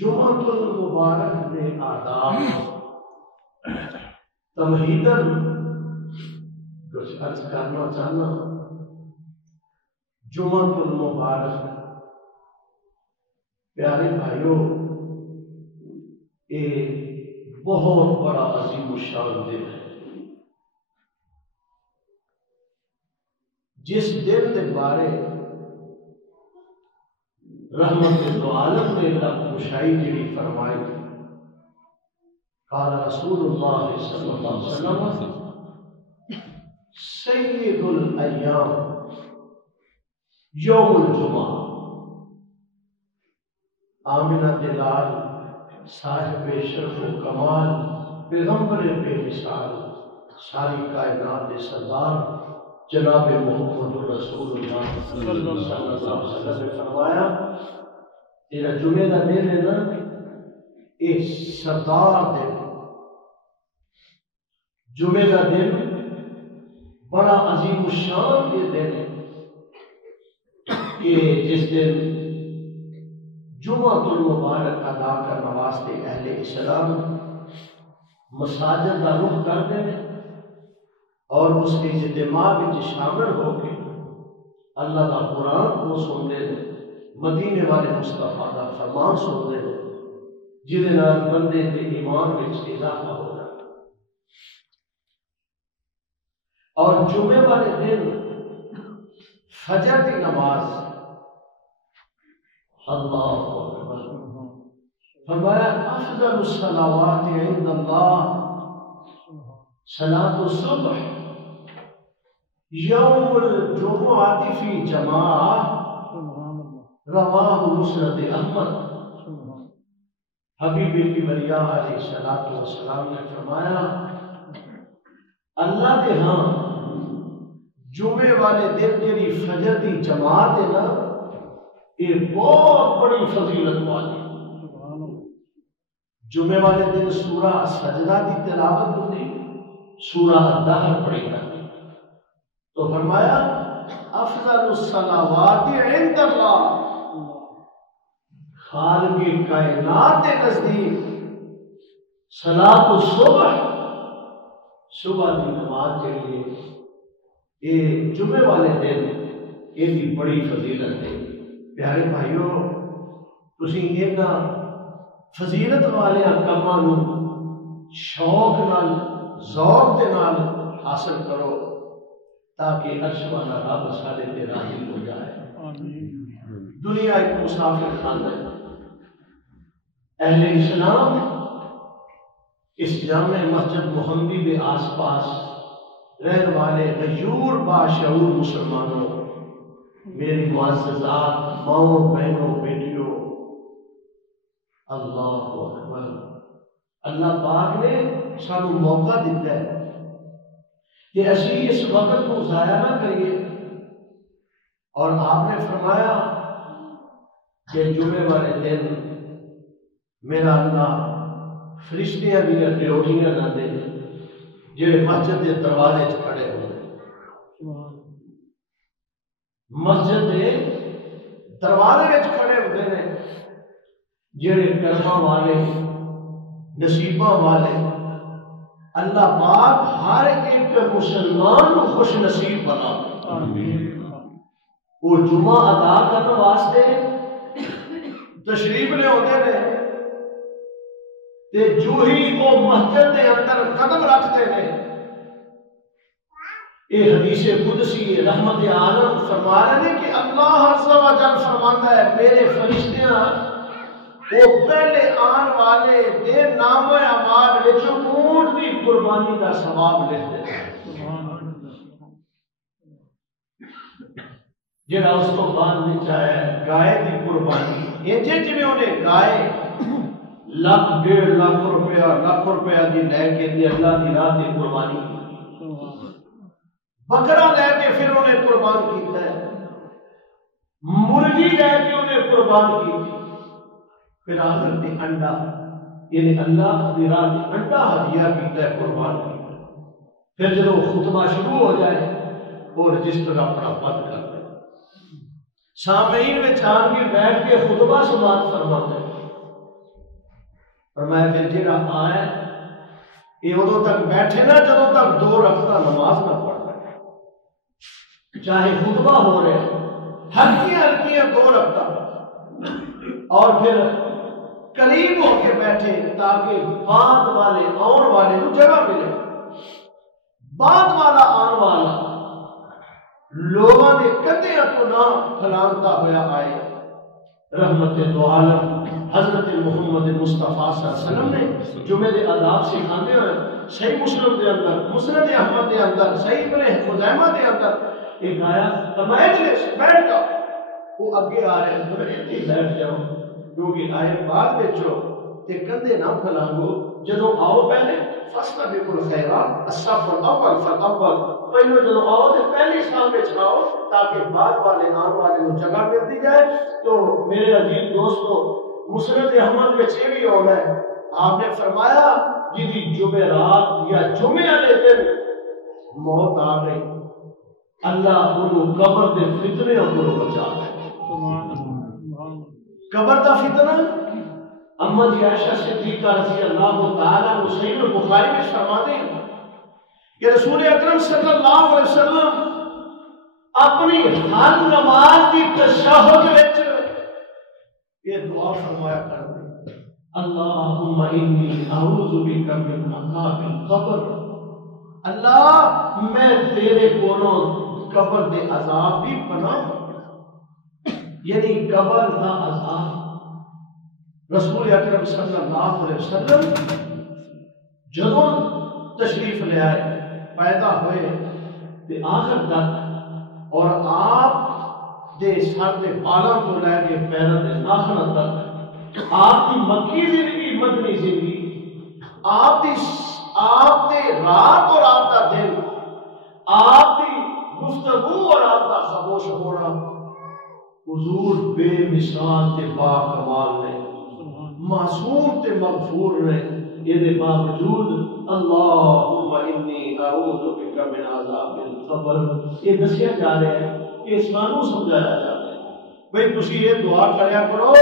جمعۃ المبارک دے آداب تمہیدن کچھ عرض کرنا چاہنا۔ جمعۃ المبارک پیارے بھائیوں یہ بہت بڑا عظیم الشان دن ہے، جس دن کے بارے رحمت دو عالم نے خوشائی جڑی فرمائی، قال رسول اللہ صلی اللہ علیہ وسلم سید الایام یوم الجمعہ۔ آمنہ دلال صاحب شرف و کمال پیغمبر بے مثال ساری کائنات سردار جناب محمد رسول اللہ صلی اللہ علیہ وسلم نے فرمایا تیرا جمعہ کا دن ہے نا، یہ سردار دن، جمعہ کا دن بڑا عظیم الشان یہ دن ہے کہ جس دن جمعۃ المبارک ادا کرنے واسطے اہل اسلام مساجد کا رخ کرتے ہیں اور اس کے اجتماع میں شامل ہو کے اللہ کا قرآن کو سنتے ہیں، مدینے والے مصطفیٰ کا فرمان سنتے ہیں، جہدے نال بندے کے ایمان میں اضافہ ہو جاتا۔ اور جمعے والے دن فجر کی نماز اللہ اکبر فرمایا افضل الصلوات عند اللہ صلاۃ الصبح یوم الجمعہ فی جماعہ رواہ مسند احمد۔ حبیب کی بریہ علیہ السلام نے فرمایا اللہ کے ہاں جمعے والے دن جی فجر کی جماعت ہے نا، یہ بہت بڑی فضیلت والی۔ جمعے والے دن سورہ سجدہ کی تلاوت ہوتی، سورہ الدہر پڑھی جاتی، تو فرمایا افضل الصلوات عند اللہ، خالق کائنات کے نزدیک صلاۃ الصبح، صبح کی نماز کے لیے یہ جمعے والے دن یہ بھی بڑی فضیلت ہے۔ پیارے بھائیوں تسی انہاں فضیلت والے کاماں نوں شوق نال ذوق دے نال حاصل کرو تاکہ عرش والا رب سارے تے راضی ہو جائے۔ دنیا ایک مسافر خانہ ہے، اہل اسلام اس جامع مسجد محمدی کے آس پاس رہنے والے غیور باشعور مسلمانوں، میری معززات ماؤں بہنوں بیٹیوں، اللہ اکبر، اللہ پاک نے سانو موقع دیتا ہے کہ اسی اس وقت کو ضائع نہ کریے، اور آپ نے فرمایا کہ جمعے والے دن میرا اللہ فرشتیاں بھی ڈیوٹیاں نہ دے جڑے مسجد کے دروازے کھڑے ہوئے، مسجد کے دروازے کھڑے ہوتے ہیں، جڑے کرما والے نصیباں والے اللہ پاک ہر ایک مسلمان کو خوش نصیب بنا وہ جمعہ ادا کرنے واسطے تشریف لے ہوتے ہیں، تے جو ہی وہ مسجد کے اندر قدم رکھتے ہیں، یہ حدیث قدسی رحمت عالم فرما رہے ہیں کہ اللہ عز و جل فرماتا ہے میرے فرشتیاں وہ پہلے آن والے دے نام اعمال وچوں اونٹ دی قربانی کا ثواب لکھتے ہیں، جڑا اس کو بعد میں چاہے گائے دی قربانی، یہ جی انہیں گائے لاکھ 1.5 لاکھ روپیہ دی لے کے دی اللہ دی راہ دی قربانی، بکرا لے کے پھر انہیں قربان کیتا ہے، مرغی لے کے انہیں قربان کی، پھر آخر نے انڈا، یعنی اللہ دی راہ دی انڈا ہدیہ کیتا ہے، قربان کیتا ہے، پھر جب وہ خطبہ شروع ہو جائے وہ رجسٹر اپنا بند کر دے، سامعین میں چاند کی بیٹھ کے خطبہ سماعت فرماتے ہیں، فرمایا پھر جڑا آئے یہ ادو تک بیٹھے نا جدوں تک 2 رکعت نماز نہ پڑھ رہے، چاہے خطبہ ہو رہے ہلکیاں ہلکیاں 2 رکعت، اور پھر قریب ہو کے بیٹھے تاکہ بعد والے آن والے کو جگہ ملے، بعد والا آن والا لوگوں کے کدیاں تو نہ پھلانتا ہوا آئے۔ رحمت دو عالم حضرت محمد مصطفیٰ صلی اللہ علیہ وسلم نے جمعے دے آداب سکھاندے ہوئے صحیح مسلم دے اندر، مسند احمد دے اندر، صحیح ابن خزیمہ دے اندر ایک آیا فرمایا اجلس بیٹھ جاؤ، وہ اگے آ رہے ہیں اتنے ہی بیٹھ جاؤ کیونکہ آئے بعد بچو تے کندھے نہ پھلانگو، جدوں آؤ پہلے فاستبقوا الخیرات الصف الاول فالاول، پہلو جدوں آؤ تے پہلی صف وچ آؤ تاکہ بعد والے آن والے کو جگہ ملتی جائے۔ تو میرے عزیز دوستو مسند احمد وچ یہ بھی ہونا ہے، آپ نے فرمایا جدی جمعرات یا جمعے والے دن موت آ گئی اللہ انہوں قبر دے فتنے کو بچا لے۔ قبر دا فتنہ اما جی عائشہ صدیقہ رضی اللہ تعالی عنہ صحیح البخاری میں فرماتے ہیں کہ رسول اکرم صلی اللہ علیہ وسلم اپنی ہر نماز کی تشہد وچ یہ دعا فرمایا کرتے اللہم انی اعوذ بک من عذاب القبر، اللہ میں تیرے کولوں قبر دے عذاب بھی پناہ، یعنی قبر دا عذاب۔ رسول اکرم صلی اللہ علیہ وسلم جدوں تشریف لے آئے پیدا ہوئے تے آخر تک، اور آپ دے سر دے بالاں تو لے کے پیراں دے ناخناں تک آپ کی مکی زندگی مدنی زندگی، آپ دے رات اور آپ دا دن، آپ دی گفتگو اور آپ دا خاموش ہونا حضور بے مثال تے با کمال نے، معصوم تے مغفور نے، یہ دے باوجود اللہم انی اعوذ بک من عذاب القبر یہ دسیا جا رہا ہے کہ اس معنی سمجھایا جا رہا ہے بھئی تسی یہ دعا کریا کرو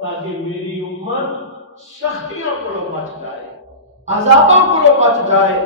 تاکہ میری امت سختیوں کو بچ جائے، عذابوں کو بچ جائے،